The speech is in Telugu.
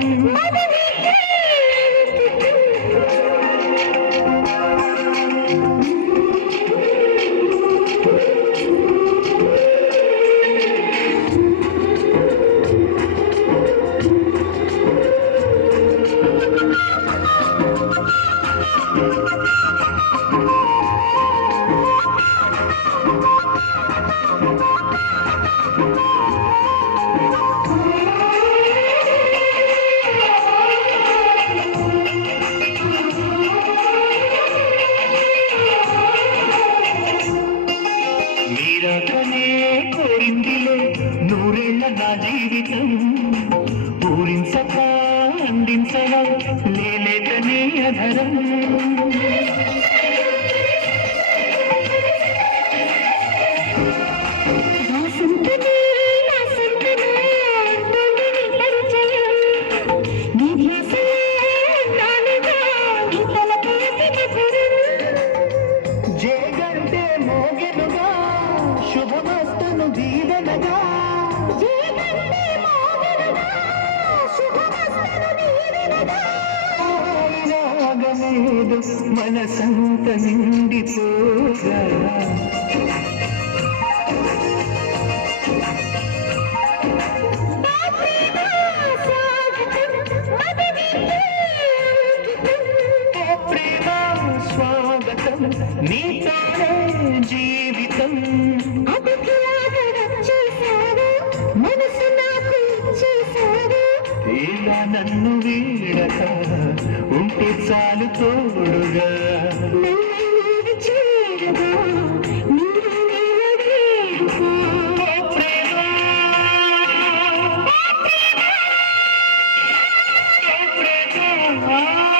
Mommy! నీరాటనే కోరిందిలే నూరేళ్ళ నా జీవితం. పూరించక అందించగా లేలేదనే అధరం. శుభమస్తను దీవెనగా. మనసంత నిండిపోగా. ప్రేమ స్వాగతం నీతోనే జీవితం. ఇలా నన్ను వీడక? ఉంటే చాలు తోడుగా. Oh